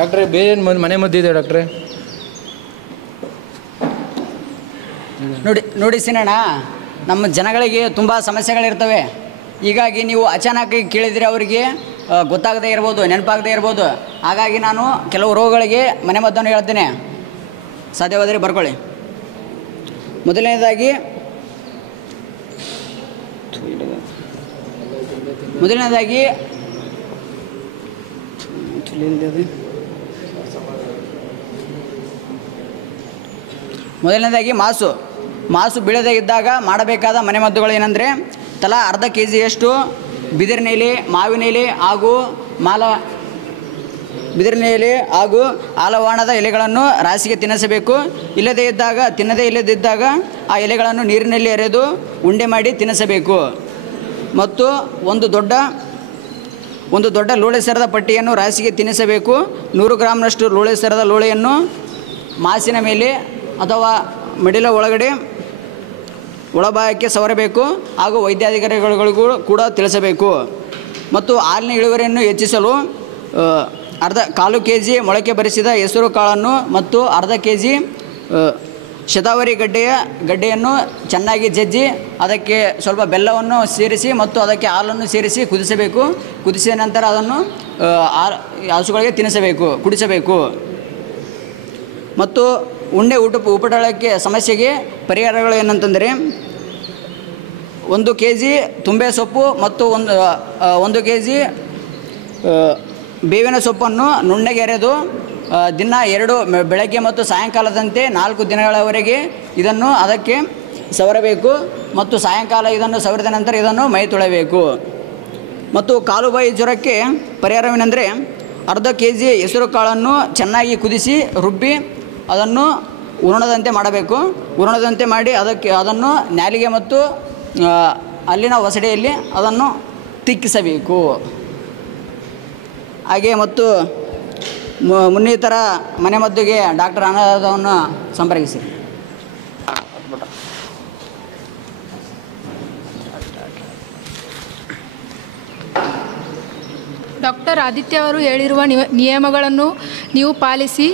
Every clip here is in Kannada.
ಡಾಕ್ಟ್ರೆ ಬೇರೆ ಮನೆ ಮದ್ದಿದೆ ಡಾಕ್ಟ್ರೆ? ನೋಡಿ ಸಿನಣ್ಣ, ನಮ್ಮ ಜನಗಳಿಗೆ ತುಂಬ ಸಮಸ್ಯೆಗಳಿರ್ತವೆ. ಹೀಗಾಗಿ ನೀವು ಅಚಾನಕ್ ಕೇಳಿದರೆ ಅವರಿಗೆ ಗೊತ್ತಾಗದೇ ಇರ್ಬೋದು, ನೆನಪಾಗದೇ ಇರ್ಬೋದು. ಹಾಗಾಗಿ ನಾನು ಕೆಲವು ರೋಗಗಳಿಗೆ ಮನೆಮದ್ದನ್ನು ಹೇಳ್ತೇನೆ, ಸಾಧ್ಯವಾದರೆ ಬರ್ಕೊಳ್ಳಿ. ಮೊದಲನೇದಾಗಿ ಮಾಸು ಬೀಳದೇ ಇದ್ದಾಗ ಮಾಡಬೇಕಾದ ಮನೆಮದ್ದುಗಳು ಏನಂದರೆ, ತಲಾ ಅರ್ಧ kg ಬಿದಿರಿನೆಲೆ, ಮಾವಿನೆಲೆ ಹಾಗೂ ಆಲವಾಣದ ಎಲೆಗಳನ್ನು ರಾಸಿಗೆ ತಿನ್ನಿಸಬೇಕು. ತಿನ್ನದೇ ಇಲ್ಲದಿದ್ದಾಗ ಆ ಎಲೆಗಳನ್ನು ನೀರಿನಲ್ಲಿ ಎರೆದು ಉಂಡೆ ಮಾಡಿ ತಿನ್ನಿಸಬೇಕು. ಮತ್ತು ಒಂದು ದೊಡ್ಡ ಲೋಳೆ ಸರದ ಪಟ್ಟಿಯನ್ನು ರಾಸಿಗೆ ತಿನ್ನಿಸಬೇಕು. 100 ಗ್ರಾಂನಷ್ಟು ಲೋಳೆ ಸರದ ಲೋಳೆಯನ್ನು ಮಾಸಿನ ಮೇಲೆ ಅಥವಾ ಮಡಿಲ ಒಳಭಾಗಕ್ಕೆ ಸವರಬೇಕು. ಹಾಗೂ ವೈದ್ಯಾಧಿಕಾರಿಗಳಿಗೂ ಕೂಡ ತಿಳಿಸಬೇಕು. ಮತ್ತು ಹಾಲಿನ ಇಳುವರಿಯನ್ನು ಹೆಚ್ಚಿಸಲು 1/4 kg ಮೊಳಕೆ ಬರಿಸಿದ ಹೆಸರು ಕಾಳನ್ನು ಮತ್ತು 1/2 kg ಶತಾವರಿ ಗಡ್ಡೆಯನ್ನು ಚೆನ್ನಾಗಿ ಜಜ್ಜಿ ಅದಕ್ಕೆ ಸ್ವಲ್ಪ ಬೆಲ್ಲವನ್ನು ಸೇರಿಸಿ ಮತ್ತು ಅದಕ್ಕೆ ಹಾಲನ್ನು ಸೇರಿಸಿ ಕುದಿಸಬೇಕು. ಕುದಿಸಿದ ನಂತರ ಅದನ್ನು ಹಸುಗಳಿಗೆ ಕುಡಿಸಬೇಕು. ಮತ್ತು ಉಂಡೆ ಉಪಟಳಕ್ಕೆ ಸಮಸ್ಯೆಗೆ ಪರಿಹಾರಗಳು ಏನಂತಂದರೆ, 1 kg ತುಂಬೆ ಸೊಪ್ಪು ಮತ್ತು 1 kg ಬೇವಿನ ಸೊಪ್ಪನ್ನು ನುಣ್ಣಗೆ ಎರೆದು ದಿನ 2 ಬೆಳಗ್ಗೆ ಮತ್ತು ಸಾಯಂಕಾಲದಂತೆ 4 ದಿನಗಳವರೆಗೆ ಇದನ್ನು ಅದಕ್ಕೆ ಸವರಬೇಕು. ಮತ್ತು ಸಾಯಂಕಾಲ ಇದನ್ನು ಸವರಿದ ನಂತರ ಇದನ್ನು ಮೈ ತೊಳೆಯಬೇಕು. ಮತ್ತು ಕಾಲುಬಾಯಿ ಜ್ವರಕ್ಕೆ ಪರಿಹಾರವೇನೆಂದರೆ, 1/2 kg ಹೆಸರು ಕಾಳನ್ನು ಚೆನ್ನಾಗಿ ಕುದಿಸಿ ರುಬ್ಬಿ ಅದನ್ನು ಉರುಣದಂತೆ ಮಾಡಬೇಕು. ಉರುಣದಂತೆ ಮಾಡಿ ಅದನ್ನು ನಾಲಿಗೆ ಮತ್ತು ಅಲ್ಲಿನ ಒಸಡೆಯಲ್ಲಿ ಅದನ್ನು ತಿಕ್ಕಿಸಬೇಕು. ಹಾಗೆ ಮತ್ತು ಮುನ್ನಿತರ ಮನೆಮದ್ದುಗೆ ಡಾಕ್ಟರ್ ಅನುರಾಧವನ್ನು ಸಂಪರ್ಕಿಸಿ. ಡಾಕ್ಟರ್ ಆದಿತ್ಯ ಅವರು ಹೇಳಿರುವ ನಿಯಮಗಳನ್ನು ನೀವು ಪಾಲಿಸಿ.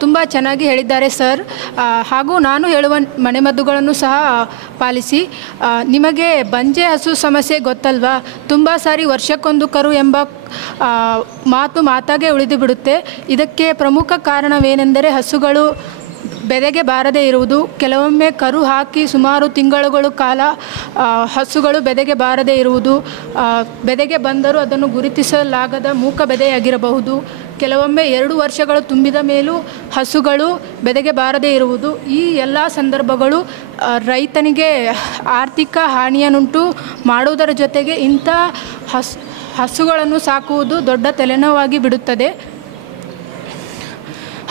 ತುಂಬ ಚೆನ್ನಾಗಿ ಹೇಳಿದ್ದಾರೆ ಸರ್. ಹಾಗೂ ನಾನು ಹೇಳುವ ಮನೆಮದ್ದುಗಳನ್ನು ಸಹ ಪಾಲಿಸಿ. ನಿಮಗೆ ಬಂಜೆ ಹಸು ಸಮಸ್ಯೆ ಗೊತ್ತಲ್ವಾ? ತುಂಬ ಸಾರಿ ವರ್ಷಕ್ಕೊಂದು ಕರು ಎಂಬ ಮಾತಾಗೆ ಉಳಿದು ಬಿಡುತ್ತೆ. ಇದಕ್ಕೆ ಪ್ರಮುಖ ಕಾರಣವೇನೆಂದರೆ ಹಸುಗಳು ಬೆದೆಗೆ ಬಾರದೇ ಇರುವುದು. ಕೆಲವೊಮ್ಮೆ ಕರು ಹಾಕಿ ಸುಮಾರು ತಿಂಗಳುಗಳ ಕಾಲ ಹಸುಗಳು ಬೆದೆಗೆ ಬಾರದೇ ಇರುವುದು. ಬೆದೆಗೆ ಬಂದರೂ ಅದನ್ನು ಗುರುತಿಸಲಾಗದ ಮೂಕ ಬೆದೆಯಾಗಿರಬಹುದು. ಕೆಲವೊಮ್ಮೆ 2 ವರ್ಷಗಳು ತುಂಬಿದ ಮೇಲೂ ಹಸುಗಳು ಬೆದೆಗೆ ಬಾರದೇ ಇರುವುದು. ಈ ಎಲ್ಲ ಸಂದರ್ಭಗಳು ರೈತನಿಗೆ ಆರ್ಥಿಕ ಹಾನಿಯನ್ನುಂಟು ಮಾಡುವುದರ ಜೊತೆಗೆ ಇಂಥ ಹಸುಗಳನ್ನು ಸಾಕುವುದು ದೊಡ್ಡ ತಲೆನೋವಾಗಿ ಬಿಡುತ್ತದೆ.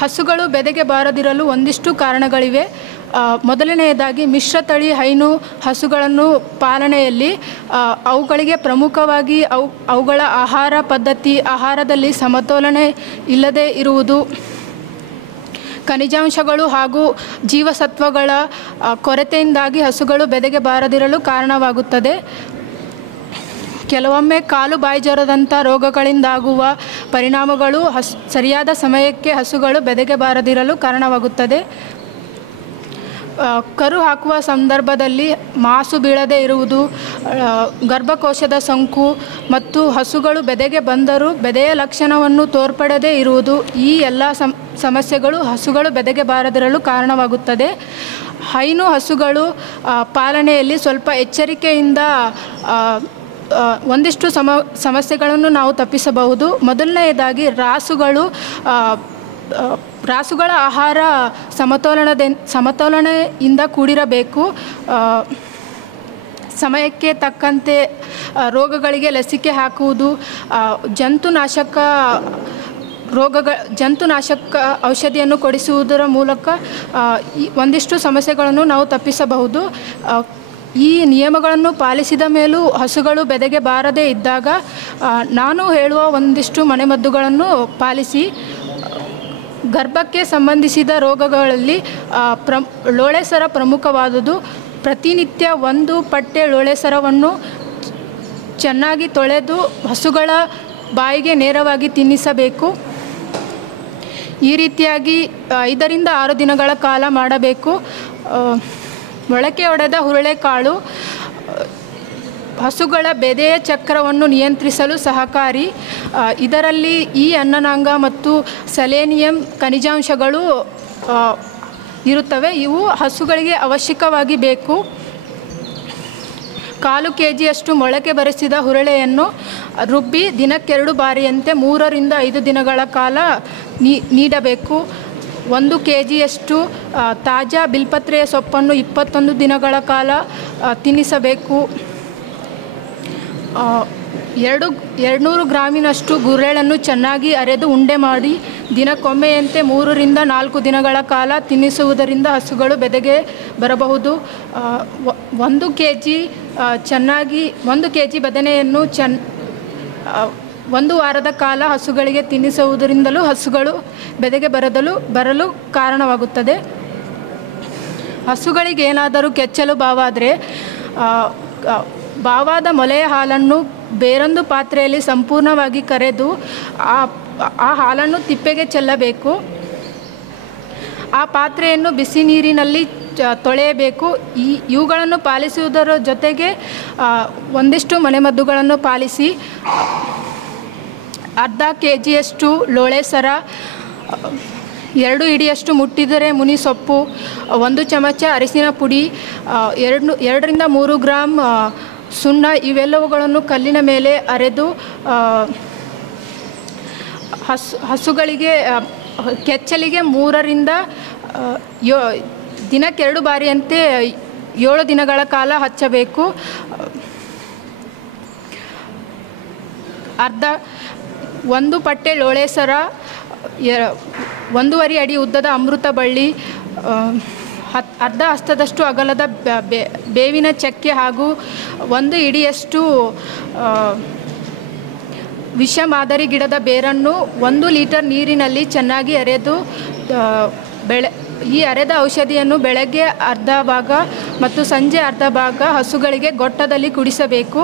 ಹಸುಗಳು ಬೆದೆಗೆ ಬಾರದಿರಲು ಒಂದಿಷ್ಟು ಕಾರಣಗಳಿವೆ. ಮೊದಲನೆಯದಾಗಿ ಮಿಶ್ರತಳಿ ಹೈನು ಹಸುಗಳನ್ನು ಪಾಲನೆಯಲ್ಲಿ ಅವುಗಳಿಗೆ ಪ್ರಮುಖವಾಗಿ ಅವುಗಳ ಆಹಾರದಲ್ಲಿ ಸಮತೋಲನೆ ಇಲ್ಲದೇ ಇರುವುದು, ಖನಿಜಾಂಶಗಳು ಹಾಗೂ ಜೀವಸತ್ವಗಳ ಕೊರತೆಯಿಂದಾಗಿ ಹಸುಗಳು ಬೆದೆಗೆ ಬಾರದಿರಲು ಕಾರಣವಾಗುತ್ತದೆ. ಕೆಲವೊಮ್ಮೆ ಕಾಲು ಬಾಯಿ ಜ್ವರದಂಥ ರೋಗಗಳಿಂದಾಗುವ ಪರಿಣಾಮಗಳು ಸರಿಯಾದ ಸಮಯಕ್ಕೆ ಹಸುಗಳು ಬೆದೆಗೆ ಬಾರದಿರಲು ಕಾರಣವಾಗುತ್ತದೆ. ಕರು ಹಾಕುವ ಸಂದರ್ಭದಲ್ಲಿ ಮಾಸು ಬೀಳದೇ ಇರುವುದು, ಗರ್ಭಕೋಶದ ಸೋಂಕು ಮತ್ತು ಹಸುಗಳು ಬೆದೆಗೆ ಬಂದರೂ ಬೆದೆಯ ಲಕ್ಷಣವನ್ನು ತೋರ್ಪಡದೇ ಇರುವುದು, ಈ ಎಲ್ಲ ಸಮಸ್ಯೆಗಳು ಹಸುಗಳು ಬೆದೆಗೆ ಬಾರದಿರಲು ಕಾರಣವಾಗುತ್ತದೆ. ಹೈನು ಹಸುಗಳು ಪಾಲನೆಯಲ್ಲಿ ಸ್ವಲ್ಪ ಎಚ್ಚರಿಕೆಯಿಂದ ಒಂದಿಷ್ಟು ಸಮಸ್ಯೆಗಳನ್ನು ನಾವು ತಪ್ಪಿಸಬಹುದು. ಮೊದಲನೆಯದಾಗಿ ರಾಸುಗಳ ಆಹಾರ ಸಮತೋಲನೆಯಿಂದ ಕೂಡಿರಬೇಕು. ಸಮಯಕ್ಕೆ ತಕ್ಕಂತೆ ರೋಗಗಳಿಗೆ ಲಸಿಕೆ ಹಾಕುವುದು, ಜಂತುನಾಶಕ ಔಷಧಿಯನ್ನು ಕೊಡಿಸುವುದರ ಮೂಲಕ ಒಂದಿಷ್ಟು ಸಮಸ್ಯೆಗಳನ್ನು ನಾವು ತಪ್ಪಿಸಬಹುದು. ಈ ನಿಯಮಗಳನ್ನು ಪಾಲಿಸಿದ ಮೇಲೂ ಹಸುಗಳು ಬೆದೆಗೆ ಬಾರದೇ ಇದ್ದಾಗ ನಾನು ಹೇಳುವ ಒಂದಿಷ್ಟು ಮನೆಮದ್ದುಗಳನ್ನು ಪಾಲಿಸಿ. ಗರ್ಭಕ್ಕೆ ಸಂಬಂಧಿಸಿದ ರೋಗಗಳಲ್ಲಿ ಲೋಳೆಸರ ಪ್ರಮುಖವಾದುದು. ಪ್ರತಿನಿತ್ಯ 1 ಪಟ್ಟೆ ಲೋಳೆಸರವನ್ನು ಚೆನ್ನಾಗಿ ತೊಳೆದು ಹಸುಗಳ ಬಾಯಿಗೆ ನೇರವಾಗಿ ತಿನ್ನಿಸಬೇಕು. ಈ ರೀತಿಯಾಗಿ 5ರಿಂದ 6 ದಿನಗಳ ಕಾಲ ಮಾಡಬೇಕು. ಮೊಳಕೆ ಒಡೆದ ಹುರುಳೆಕಾಳು ಹಸುಗಳ ಬೆದೆಯ ಚಕ್ರವನ್ನು ನಿಯಂತ್ರಿಸಲು ಸಹಕಾರಿ. ಇದರಲ್ಲಿ ಈ ಅನ್ನನಾಂಗ ಮತ್ತು ಸೆಲೆನಿಯಂ ಖನಿಜಾಂಶಗಳು ಇರುತ್ತವೆ. ಇವು ಹಸುಗಳಿಗೆ ಅವಶ್ಯಕವಾಗಿ ಬೇಕು. 1/4 kgಯಷ್ಟು ಮೊಳಕೆ ಬರಿಸಿದ ಹುರುಳೆಯನ್ನು ರುಬ್ಬಿ ದಿನಕ್ಕೆ 2 ಬಾರಿಯಂತೆ 3ರಿಂದ 5 ದಿನಗಳ ಕಾಲ ನೀಡಬೇಕು. 1 kgಯಷ್ಟು ತಾಜಾ ಬಿಲ್ಪತ್ರೆಯ ಸೊಪ್ಪನ್ನು 21 ದಿನಗಳ ಕಾಲ ತಿನ್ನಿಸಬೇಕು. 200 ಗ್ರಾಮಿನಷ್ಟು ಗುರೆಳನ್ನು ಚೆನ್ನಾಗಿ ಅರೆದು ಉಂಡೆ ಮಾಡಿ ದಿನಕ್ಕೊಮ್ಮೆಯಂತೆ 3ರಿಂದ 4 ದಿನಗಳ ಕಾಲ ತಿನ್ನಿಸುವುದರಿಂದ ಹಸುಗಳು ಬೆದೆಗೆ ಬರಬಹುದು. 1 kg ಬದನೆಯನ್ನು 1 ವಾರದ ಕಾಲ ಹಸುಗಳಿಗೆ ತಿನ್ನಿಸುವುದರಿಂದಲೂ ಹಸುಗಳು ಬೆದೆಗೆ ಬರಲು ಕಾರಣವಾಗುತ್ತದೆ. ಹಸುಗಳಿಗೆ ಏನಾದರೂ ಕೆಚ್ಚಲು ಬಾವಾದರೆ ಬಾವಾದ ಮೊಲೆಯ ಹಾಲನ್ನು ಬೇರೊಂದು ಪಾತ್ರೆಯಲ್ಲಿ ಸಂಪೂರ್ಣವಾಗಿ ಕರೆದು ಆ ಹಾಲನ್ನು ತಿಪ್ಪೆಗೆ ಚೆಲ್ಲಬೇಕು. ಆ ಪಾತ್ರೆಯನ್ನು ಬಿಸಿ ನೀರಿನಲ್ಲಿ ತೊಳೆಯಬೇಕು. ಇವುಗಳನ್ನು ಪಾಲಿಸುವುದರ ಜೊತೆಗೆ ಒಂದಿಷ್ಟು ಮನೆಮದ್ದುಗಳನ್ನು ಪಾಲಿಸಿ. 1/2 kgಯಷ್ಟು ಲೋಳೆ ಸರ, 2 ಹಿಡಿಯಷ್ಟು ಮುಟ್ಟಿದರೆ ಮುನಿ ಸೊಪ್ಪು, 1 ಚಮಚ ಅರಿಶಿನ ಪುಡಿ, 2ರಿಂದ 3 ಗ್ರಾಂ ಸುಣ್ಣ ಇವೆಲ್ಲವುಗಳನ್ನು ಕಲ್ಲಿನ ಮೇಲೆ ಅರೆದು ಹಸುಗಳಿಗೆ ಕೆಚ್ಚಲಿಗೆ 3ರಿಂದ ದಿನಕ್ಕೆ 2 ಬಾರಿಯಂತೆ 7 ದಿನಗಳ ಕಾಲ ಹಚ್ಚಬೇಕು. 1 ಪಟ್ಟೆ ಲೋಳೆ ಸರ, 1.5 ಅಡಿ ಉದ್ದದ ಅಮೃತ ಬಳ್ಳಿ, 1/2 ಹಸ್ತದಷ್ಟು ಅಗಲದ ಬೇವಿನ ಚಕ್ಕೆ ಹಾಗೂ 1 ಹಿಡಿಯಷ್ಟು ವಿಷ ಮಾದರಿ ಗಿಡದ ಬೇರನ್ನು 1 ಲೀಟರ್ ನೀರಿನಲ್ಲಿ ಚೆನ್ನಾಗಿ ಅರೆದು ಈ ಅರೆದ ಔಷಧಿಯನ್ನು ಬೆಳಗ್ಗೆ ಅರ್ಧ ಭಾಗ ಮತ್ತು ಸಂಜೆ ಅರ್ಧ ಭಾಗ ಹಸುಗಳಿಗೆ ಗೊಟ್ಟದಲ್ಲಿ ಕುಡಿಸಬೇಕು.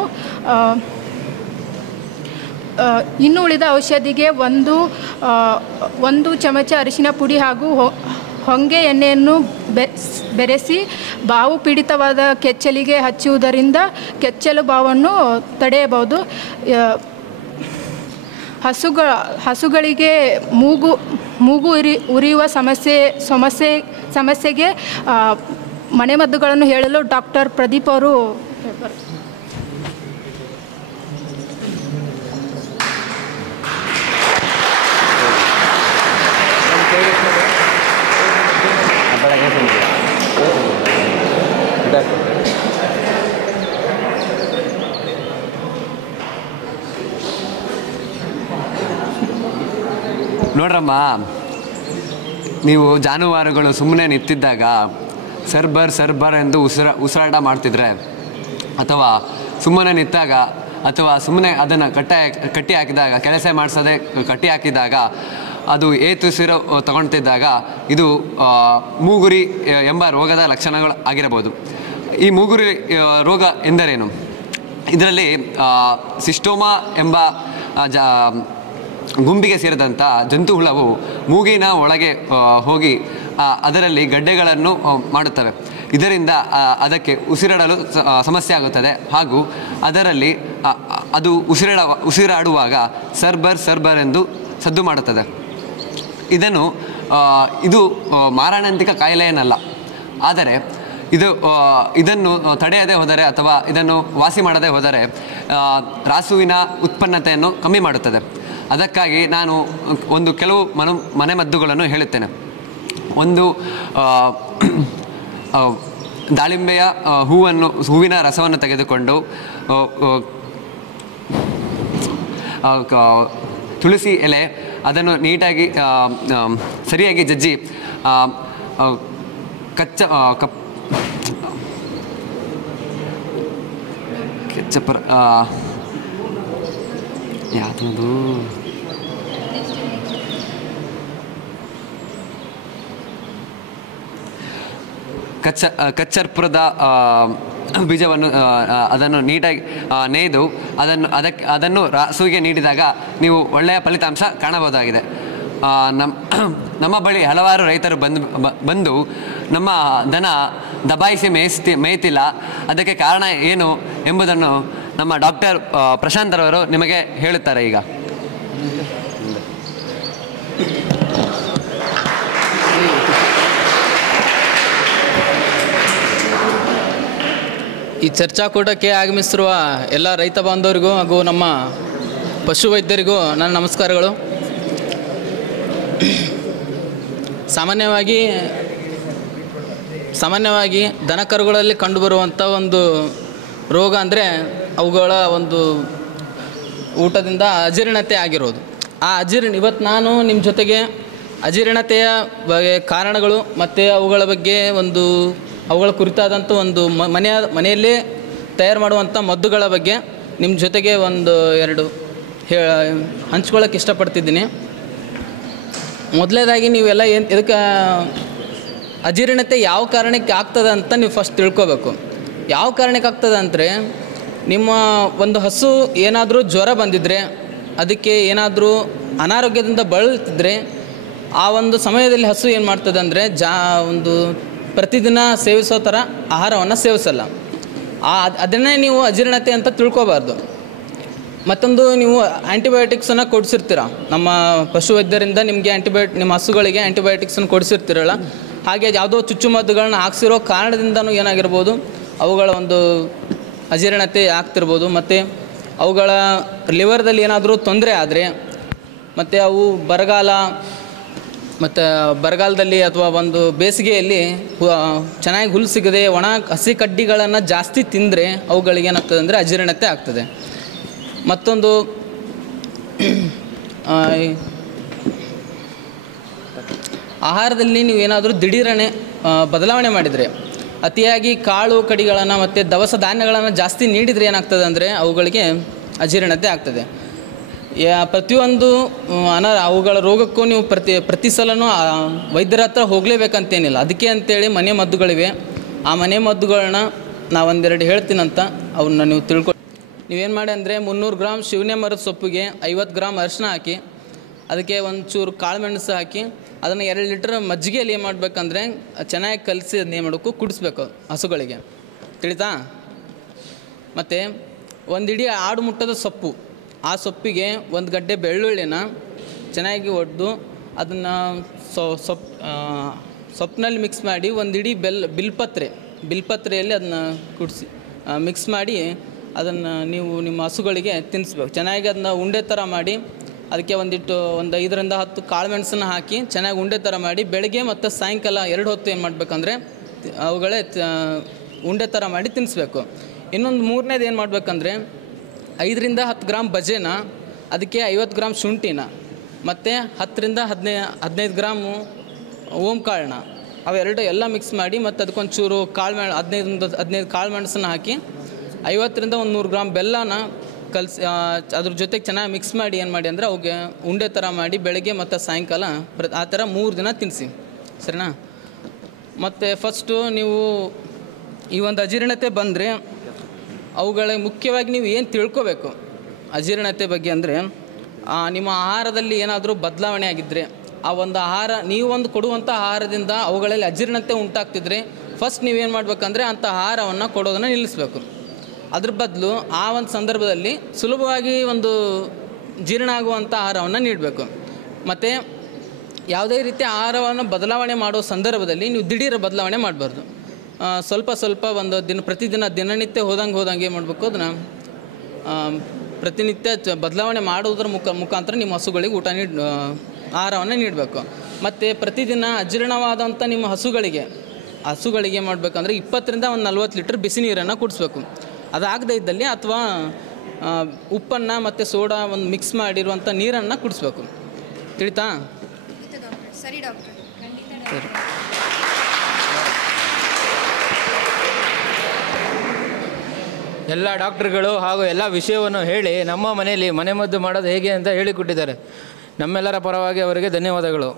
ಇನ್ನು ಉಳಿದ ಔಷಧಿಗೆ 1 ಚಮಚ ಅರಿಶಿನ ಪುಡಿ ಹಾಗೂ ಹೊಂಗೆ ಎಣ್ಣೆಯನ್ನು ಬೆರೆಸಿ ಬಾವು ಪೀಡಿತವಾದ ಕೆಚ್ಚಲಿಗೆ ಹಚ್ಚುವುದರಿಂದ ಕೆಚ್ಚಲು ಬಾವನ್ನು ತಡೆಯಬಹುದು. ಹಸುಗಳಿಗೆ ಮೂಗು ಉರಿಯುವ ಸಮಸ್ಯೆಗೆ ಮನೆಮದ್ದುಗಳನ್ನು ಹೇಳಲು ಡಾಕ್ಟರ್ ಪ್ರದೀಪ್ ಅವರು ನೋಡ್ರಮ್ಮ, ನೀವು ಜಾನುವಾರುಗಳು ಸುಮ್ಮನೆ ನಿಂತಿದ್ದಾಗ ಸರ್ಬರ್ ಎಂದು ಉಸಿರಾಟ ಮಾಡ್ತಿದ್ರೆ, ಅಥವಾ ಸುಮ್ಮನೆ ನಿಂತಾಗ, ಅಥವಾ ಸುಮ್ಮನೆ ಅದನ್ನು ಕಟ್ಟಿ ಹಾಕಿದಾಗ, ಕೆಲಸ ಮಾಡಿಸದೆ ಕಟ್ಟಿ ಹಾಕಿದಾಗ ಅದು ಏತುಸಿರು ತಗೊಳ್ತಿದ್ದಾಗ ಇದು ಮೂಗುರಿ ಎಂಬ ರೋಗದ ಲಕ್ಷಣಗಳು ಆಗಿರಬಹುದು. ಈ ಮೂಗುರಿ ರೋಗ ಎಂದರೇನು? ಇದರಲ್ಲಿ ಸಿಸ್ಟೋಮಾ ಎಂಬ ಗುಂಪಿಗೆ ಸೇರಿದಂಥ ಜಂತು ಹುಳವು ಮೂಗಿನ ಒಳಗೆ ಹೋಗಿ ಅದರಲ್ಲಿ ಗಡ್ಡೆಗಳನ್ನು ಮಾಡುತ್ತವೆ. ಇದರಿಂದ ಅದಕ್ಕೆ ಉಸಿರಾಡಲು ಸಮಸ್ಯೆ ಆಗುತ್ತದೆ ಹಾಗೂ ಅದರಲ್ಲಿ ಅದು ಉಸಿರಾಡುವಾಗ ಸರ್ಬರ್ ಎಂದು ಸದ್ದು ಮಾಡುತ್ತದೆ. ಇದು ಮಾರಣಾಂತಿಕ ಕಾಯಿಲೆ ಏನಲ್ಲ. ಆದರೆ ಇದನ್ನು ತಡೆಯದೇ ಹೋದರೆ ಅಥವಾ ಇದನ್ನು ವಾಸಿ ಮಾಡದೇ ಹೋದರೆ ರಾಸುವಿನ ಉತ್ಪನ್ನತೆಯನ್ನು ಕಮ್ಮಿ ಮಾಡುತ್ತದೆ. ಅದಕ್ಕಾಗಿ ನಾನು ಕೆಲವು ಮನೆಮದ್ದುಗಳನ್ನು ಹೇಳುತ್ತೇನೆ. ಒಂದು, ದಾಳಿಂಬೆಯ ಹೂವಿನ ರಸವನ್ನು ತೆಗೆದುಕೊಂಡು ತುಳಸಿ ಎಲೆ ಅದನ್ನು ನೀಟಾಗಿ ಸರಿಯಾಗಿ ಜಜ್ಜಿ ಕೆಚ್ಚಪ್ಪರ ಯಾವುದದು ಕಚ್ಚರ್ಪುರದ ಬೀಜವನ್ನು ಅದನ್ನು ನೀಟಾಗಿ ನೇಯ್ದು ಅದನ್ನು ರಾಸುವಿಗೆ ನೀಡಿದಾಗ ನೀವು ಒಳ್ಳೆಯ ಫಲಿತಾಂಶ ಕಾಣಬಹುದಾಗಿದೆ. ನಮ್ಮ ಬಳಿ ಹಲವಾರು ರೈತರು ಬಂದು ನಮ್ಮ ದನ ದಬಾಯಿಸಿ ಮೇಯ್ತಿಲ್ಲ, ಅದಕ್ಕೆ ಕಾರಣ ಏನು ಎಂಬುದನ್ನು ನಮ್ಮ ಡಾಕ್ಟರ್ ಪ್ರಶಾಂತರವರು ನಿಮಗೆ ಹೇಳುತ್ತಾರೆ ಈಗ. ಈ ಚರ್ಚಾಕೂಟಕ್ಕೆ ಆಗಮಿಸಿರುವ ಎಲ್ಲ ರೈತ ಬಾಂಧವರಿಗೂ ಹಾಗೂ ನಮ್ಮ ಪಶುವೈದ್ಯರಿಗೂ ನನ್ನ ನಮಸ್ಕಾರಗಳು. ಸಾಮಾನ್ಯವಾಗಿ ದನಕರುಗಳಲ್ಲಿ ಕಂಡುಬರುವಂಥ ಒಂದು ರೋಗ ಅಂದರೆ ಅವುಗಳ ಒಂದು ಊಟದಿಂದ ಅಜೀರ್ಣತೆ ಆಗಿರೋದು. ಇವತ್ತು ನಾನು ನಿಮ್ಮ ಜೊತೆಗೆ ಅಜೀರ್ಣತೆಯ ಬಗ್ಗೆ ಕಾರಣಗಳು ಮತ್ತು ಅವುಗಳ ಬಗ್ಗೆ ಅವುಗಳ ಕುರಿತಾದಂಥ ಒಂದು ಮನೆಯಲ್ಲೇ ತಯಾರು ಮಾಡುವಂಥ ಮದ್ದುಗಳ ಬಗ್ಗೆ ನಿಮ್ಮ ಜೊತೆಗೆ ಎರಡು ಹಂಚ್ಕೊಳ್ಳೋಕೆ ಇಷ್ಟಪಡ್ತಿದ್ದೀನಿ. ಮೊದಲನೇದಾಗಿ ನೀವೆಲ್ಲ ಇದಕ್ಕೆ ಅಜೀರ್ಣತೆ ಯಾವ ಕಾರಣಕ್ಕೆ ಆಗ್ತದೆ ಅಂತ ನೀವು ಫಸ್ಟ್ ತಿಳ್ಕೊಬೇಕು. ಯಾವ ಕಾರಣಕ್ಕೆ ಆಗ್ತದೆ ಅಂದರೆ, ನಿಮ್ಮ ಒಂದು ಹಸು ಏನಾದರೂ ಜ್ವರ ಬಂದಿದ್ದರೆ, ಅದಕ್ಕೆ ಏನಾದರೂ ಅನಾರೋಗ್ಯದಿಂದ ಬಳಲ್ತಿದ್ರೆ, ಆ ಒಂದು ಸಮಯದಲ್ಲಿ ಹಸು ಏನು ಮಾಡ್ತದೆ ಅಂದರೆ ಪ್ರತಿದಿನ ಸೇವಿಸೋ ಥರ ಆಹಾರವನ್ನು ಸೇವಿಸಲ್ಲ. ಅದನ್ನೇ ನೀವು ಅಜೀರ್ಣತೆ ಅಂತ ತಿಳ್ಕೊಬಾರ್ದು. ಮತ್ತೊಂದು, ನೀವು ಆ್ಯಂಟಿಬಯೋಟಿಕ್ಸನ್ನು ಕೊಡಿಸಿರ್ತೀರ, ನಮ್ಮ ಪಶುವೈದ್ಯರಿಂದ ನಿಮಗೆ ನಿಮ್ಮ ಹಸುಗಳಿಗೆ ಆ್ಯಂಟಿಬಯೋಟಿಕ್ಸನ್ನು ಕೊಡಿಸಿರ್ತೀರಲ್ಲ, ಹಾಗೆ ಯಾವುದೋ ಚುಚ್ಚುಮದ್ದುಗಳನ್ನ ಹಾಕ್ಸಿರೋ ಕಾರಣದಿಂದನೂ ಏನಾಗಿರ್ಬೋದು, ಅವುಗಳ ಒಂದು ಅಜೀರ್ಣತೆ ಆಗ್ತಿರ್ಬೋದು. ಮತ್ತು ಅವುಗಳ ಲಿವರ್ದಲ್ಲಿ ಏನಾದರೂ ತೊಂದರೆ ಆದರೆ, ಮತ್ತು ಅವು ಬರಗಾಲದಲ್ಲಿ ಅಥವಾ ಒಂದು ಬೇಸಿಗೆಯಲ್ಲಿ ಚೆನ್ನಾಗಿ ಹುಲ್ಲು ಸಿಗದೆ ಒಣ ಹಸಿ ಕಡ್ಡಿಗಳನ್ನು ಜಾಸ್ತಿ ತಿಂದರೆ ಅವುಗಳಿಗೆ ಏನಾಗ್ತದೆ ಅಂದರೆ ಅಜೀರ್ಣತೆ ಆಗ್ತದೆ. ಮತ್ತೊಂದು, ಆಹಾರದಲ್ಲಿ ನೀವು ಏನಾದರೂ ದಿಢೀರನೆ ಬದಲಾವಣೆ ಮಾಡಿದರೆ, ಅತಿಯಾಗಿ ಕಾಳು ಕಡಿಗಳನ್ನು ಮತ್ತು ದವಸ ಧಾನ್ಯಗಳನ್ನು ಜಾಸ್ತಿ ನೀಡಿದರೆ ಏನಾಗ್ತದೆ ಅಂದರೆ ಅವುಗಳಿಗೆ ಅಜೀರ್ಣತೆ ಆಗ್ತದೆ. ಪ್ರತಿಯೊಂದು ಅವುಗಳ ರೋಗಕ್ಕೂ ನೀವು ಪ್ರತಿ ಸಲನೂ ವೈದ್ಯರ ಹತ್ರ ಹೋಗಲೇಬೇಕಂತೇನಿಲ್ಲ. ಅದಕ್ಕೆ ಅಂತೇಳಿ ಮನೆ ಮದ್ದುಗಳಿವೆ. ಆ ಮನೆ ಮದ್ದುಗಳನ್ನ ನಾವೊಂದೆರಡು ಹೇಳ್ತೀನಂತ ಅವನ್ನ ನೀವು ನೀವೇನು ಮಾಡಿ ಅಂದರೆ 300 ಗ್ರಾಮ್ ಶಿವನೆ ಮರದ ಸೊಪ್ಪಿಗೆ 50 ಗ್ರಾಮ್ ಅರಿಶಿನ ಹಾಕಿ, ಅದಕ್ಕೆ ಒಂಚೂರು ಕಾಳು ಮೆಣಸು ಹಾಕಿ, ಅದನ್ನು 2 ಲೀಟ್ರ್ ಮಜ್ಜಿಗೆಯಲ್ಲಿ ಏನು ಮಾಡಬೇಕಂದ್ರೆ ಚೆನ್ನಾಗಿ ಕಲಸಿ ಅದನ್ನ ಏನು ಮಾಡಬೇಕು, ಕುಡಿಸ್ಬೇಕು ಹಸುಗಳಿಗೆ, ತಿಳಿತಾ? ಮತ್ತು ಒಂದಿಡೀ ಆಡು ಮುಟ್ಟದ ಸೊಪ್ಪು, ಆ ಸೊಪ್ಪಿಗೆ 1 ಗಡ್ಡೆ ಬೆಳ್ಳುಳ್ಳಿನ ಚೆನ್ನಾಗಿ ಒಡೆದು ಅದನ್ನು ಸೊಪ್ಪಿನಲ್ಲಿ ಮಿಕ್ಸ್ ಮಾಡಿ ಒಂದಿಡೀ ಬಿಲ್ಪತ್ರೆಯಲ್ಲಿ ಅದನ್ನು ಮಿಕ್ಸ್ ಮಾಡಿ ಅದನ್ನು ನೀವು ನಿಮ್ಮ ಹಸುಗಳಿಗೆ ತಿನ್ನಿಸ್ಬೇಕು. ಚೆನ್ನಾಗಿ ಅದನ್ನ ಉಂಡೆ ಥರ ಮಾಡಿ, ಅದಕ್ಕೆ ಒಂದು 5 ರಿಂದ 10 ಕಾಳು ಮೆಣಸನ್ನು ಹಾಕಿ ಚೆನ್ನಾಗಿ ಉಂಡೆ ಥರ ಮಾಡಿ ಬೆಳಗ್ಗೆ ಮತ್ತು ಸಾಯಂಕಾಲ 2 ಹೊತ್ತು ಏನು ಮಾಡಬೇಕಂದ್ರೆ ಅವುಗಳೇ ಉಂಡೆ ಥರ ಮಾಡಿ ತಿನ್ನಿಸ್ಬೇಕು. ಇನ್ನೊಂದು ಮೂರನೇದು ಏನು ಮಾಡಬೇಕಂದ್ರೆ 5 ರಿಂದ 10 ಗ್ರಾಮ್ ಬಜೆನ, ಅದಕ್ಕೆ 50 ಗ್ರಾಮ್ ಶುಂಠಿನ, ಮತ್ತು 10 ರಿಂದ 15 ಗ್ರಾಮು ಓಂಕಾಳನ್ನ, ಅವೆರಡು ಎಲ್ಲ ಮಿಕ್ಸ್ ಮಾಡಿ, ಮತ್ತು ಅದಕ್ಕೊಂಚೂರು 15 ಕಾಳು ಮೆಣಸನ್ನು ಹಾಕಿ 50 ರಿಂದ 100 ಗ್ರಾಮ್ ಬೆಲ್ಲನ ಕಲಸಿ ಅದ್ರ ಜೊತೆಗೆ ಚೆನ್ನಾಗಿ ಮಿಕ್ಸ್ ಮಾಡಿ ಏನು ಮಾಡಿ ಅಂದರೆ ಅವುಗೆ ಉಂಡೆ ಥರ ಮಾಡಿ ಬೆಳಗ್ಗೆ ಮತ್ತು ಸಾಯಂಕಾಲ ಆ ಥರ 3 ದಿನ ತಿನ್ನಿಸಿ, ಸರಿನಾ? ಮತ್ತು ಫಸ್ಟು ನೀವು ಈ ಒಂದು ಅಜೀರ್ಣತೆ ಬಂದರೆ ಅವುಗಳ ಮುಖ್ಯವಾಗಿ ನೀವು ಏನು ತಿಳ್ಕೊಬೇಕು ಅಜೀರ್ಣತೆ ಬಗ್ಗೆ ಅಂದರೆ, ನಿಮ್ಮ ಆಹಾರದಲ್ಲಿ ಏನಾದರೂ ಬದಲಾವಣೆ ಆಗಿದ್ದರೆ, ಆ ಒಂದು ಆಹಾರ ನೀವು ಕೊಡುವಂಥ ಆಹಾರದಿಂದ ಅವುಗಳಲ್ಲಿ ಅಜೀರ್ಣತೆ ಉಂಟಾಗ್ತಿದ್ರೆ ಫಸ್ಟ್ ನೀವೇನು ಮಾಡಬೇಕಂದ್ರೆ ಅಂಥ ಆಹಾರವನ್ನು ಕೊಡೋದನ್ನು ನಿಲ್ಲಿಸಬೇಕು. ಅದ್ರ ಬದಲು ಆ ಒಂದು ಸಂದರ್ಭದಲ್ಲಿ ಸುಲಭವಾಗಿ ಜೀರ್ಣ ಆಗುವಂಥ ಆಹಾರವನ್ನು ನೀಡಬೇಕು. ಮತ್ತು ಯಾವುದೇ ರೀತಿ ಆಹಾರವನ್ನು ಬದಲಾವಣೆ ಮಾಡೋ ಸಂದರ್ಭದಲ್ಲಿ ನೀವು ದಿಢೀರ ಬದಲಾವಣೆ ಮಾಡಬಾರ್ದು. ಸ್ವಲ್ಪ ಪ್ರತಿದಿನ ದಿನನಿತ್ಯ ಹೋದಂಗೆ ಏನು ಮಾಡಬೇಕು, ಅದನ್ನು ಪ್ರತಿನಿತ್ಯ ಬದಲಾವಣೆ ಮಾಡೋದ್ರ ಮುಖಾಂತರ ನಿಮ್ಮ ಹಸುಗಳಿಗೆ ಆಹಾರವನ್ನು ನೀಡಬೇಕು. ಮತ್ತು ಪ್ರತಿದಿನ ಅಜೀರ್ಣವಾದಂಥ ನಿಮ್ಮ ಹಸುಗಳಿಗೆ ಏನು ಮಾಡಬೇಕಂದ್ರೆ 20 ರಿಂದ 40 ಲೀಟ್ರ್ ಬಿಸಿ ನೀರನ್ನು ಕುಡಿಸ್ಬೇಕು. ಅದಾಗದೇ ಇದ್ದಲ್ಲಿ ಅಥವಾ ಉಪ್ಪನ್ನು ಮತ್ತು ಸೋಡಾ ಮಿಕ್ಸ್ ಮಾಡಿರುವಂಥ ನೀರನ್ನು ಕುಡಿಸ್ಬೇಕು, ತಿಳಿತಾ? ಸರಿ ಡಾಕ್ಟರ್, ಸರಿ. ಎಲ್ಲ ಡಾಕ್ಟ್ರುಗಳು ಹಾಗೂ ಎಲ್ಲ ವಿಷಯವನ್ನು ಹೇಳಿ ನಮ್ಮ ಮನೆಯಲ್ಲಿ ಮನೆಮದ್ದು ಮಾಡೋದು ಹೇಗೆ ಅಂತ ಹೇಳಿಕೊಟ್ಟಿದ್ದಾರೆ. ನಮ್ಮೆಲ್ಲರ ಪರವಾಗಿ ಅವರಿಗೆ ಧನ್ಯವಾದಗಳು.